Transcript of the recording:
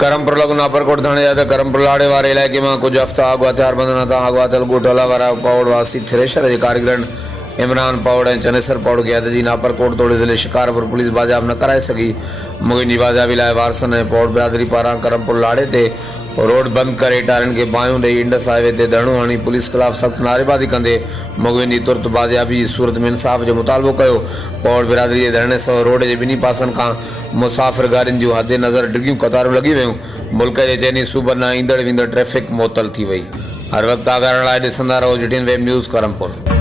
करमपुर लगू नापरकोट थाने जाते करमपुर लाड़े वाले इलाके में कुछ हफ्ता अगवा हथियारबंद था अगवा तल गोटोला वारा पौड़ वासी थ्रेशर जे कारीगर इमरान पौड़ ऐं चनेसर पौड़ के हद जी नापरकोट तोड़े ज़िले शिकारपुर पुलिस बाजाब न कराए सकी मुगिन बाजाबी लाइ वारसन ऐं पौड़ बिरादरी पारां करमपुर लाड़े ते रोड बंद करे टारन के बायूं ॾेई इंडस हाईवे ते धरणो हणी पुलिस खिलाफ सख्त नारेबाज़ी कंदे मुगिन जी तुर्त बाजियाबी जी सूरत में इंसाफ़ जो मुतालबो कयो। पौड़ बिरादरी जे धरणे सह रोड जे ॿिन्ही पासनि खां मुसाफ़िर गाॾियुनि जूं हद नज़र डिघियूं कतारूं लॻी वयूं। मुल्क जे चइनी सूबनि ईंदड़ वेंदड़ ट्रैफ़िक मुअतल थी वई। हर वक़्तु आगाहण लाइ ॾिसंदा रहो JTN वेब न्यूज़ करमपुर।